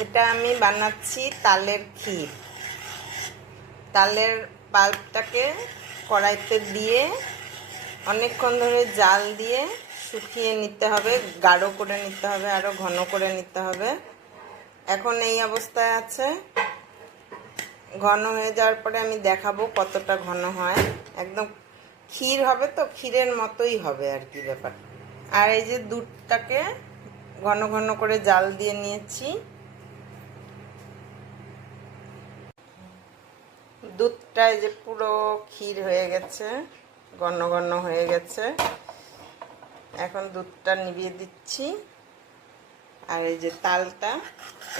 এটা আমি বানাচ্ছি তালের ক্ষীর। তালের পাল্পটাকে কড়াইতে দিয়ে অনেকক্ষণ ধরে জাল দিয়ে শুকিয়ে নিতে হবে, গাঢ় করে নিতে হবে, আরও ঘন করে নিতে হবে। এখন এই অবস্থায় আছে। ঘন হয়ে যাওয়ার পরে আমি দেখাবো কতটা ঘন হয়। একদম ক্ষীর হবে, তো ক্ষীরের মতোই হবে আর কি ব্যাপার। আর এই যে দুধটাকে ঘন ঘন করে জাল দিয়ে নিয়েছি। দুধটা এই যে পুরো ক্ষীর হয়ে গেছে, ঘন ঘন হয়ে গেছে। এখন দুধটা নিভিয়ে দিচ্ছি। আর এই যে তালটা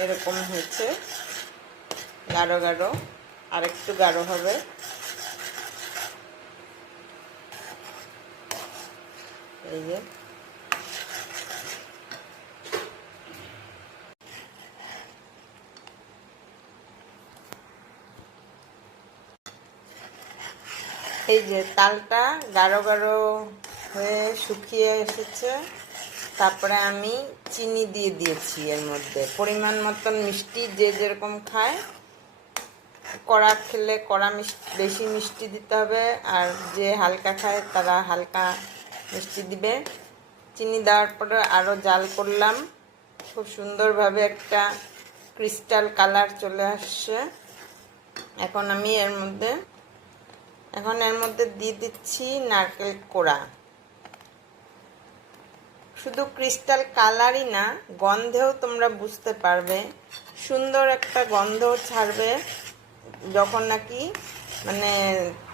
এরকম হয়েছে, গাঢ় গাঢ়, আর একটু গাঢ় হবে। এই যে তালটা গাঢ় গাঢ় হয়ে শুকিয়ে এসেছে। তারপরে আমি চিনি দিয়ে দিয়েছি এর মধ্যে, পরিমাণ মতন মিষ্টি যে যেরকম খায়। কড়া খেলে কড়া বেশি মিষ্টি দিতে হবে, আর যে হালকা খায় তারা হালকা মিষ্টি দিবে। চিনি দেওয়ার পরে আরও জাল করলাম। খুব সুন্দরভাবে একটা ক্রিস্টাল কালার চলে আসছে। এখন আমি এর মধ্যে দিয়ে দিচ্ছি নারকেল কোড়া। শুধু ক্রিস্টাল কালারই না, গন্ধেও তোমরা বুঝতে পারবে, সুন্দর একটা গন্ধ ছাড়বে যখন নাকি মানে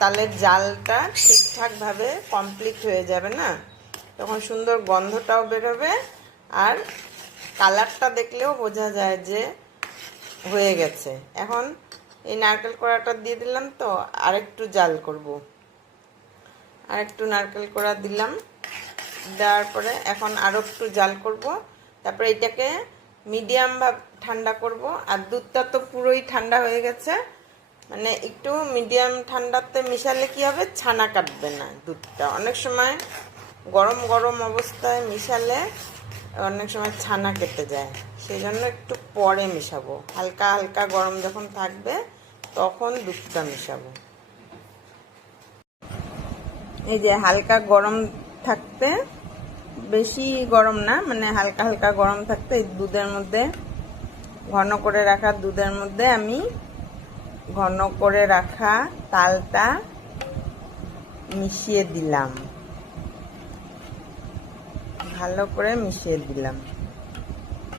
তালের জালটা ঠিকঠাকভাবে কমপ্লিট হয়ে যাবে না, তখন সুন্দর গন্ধটাও বেরোবে। আর কালারটা দেখলেও বোঝা যায় যে হয়ে গেছে। এখন এই নারকেল কোড়াটা দিয়ে দিলাম, তো আরেকটু জাল করব। আরেকটু নারকেল কোড়া দিলাম, দেওয়ার পরে এখন আরও একটু জাল করব। তারপরে এটাকে মিডিয়াম ভাব ঠান্ডা করব। আর দুধটা তো পুরোই ঠান্ডা হয়ে গেছে, মানে একটু মিডিয়াম ঠান্ডাতে মিশালে কি হবে, ছানা কাটবে না দুধটা। অনেক সময় গরম গরম অবস্থায় মিশালে অনেক সময় ছানা কেটে যায়, সেই জন্য একটু পরে মিশাবো। হালকা হালকা গরম যখন থাকবে তখন দুধটা মিশাবো। এই যে হালকা গরম থাকতে, বেশি গরম না, মানে হালকা হালকা গরম থাকতে এই দুধের মধ্যে, ঘন করে রাখা দুধের মধ্যে আমি ঘন করে রাখা তালটা মিশিয়ে দিলাম, ভালো করে মিশিয়ে দিলাম।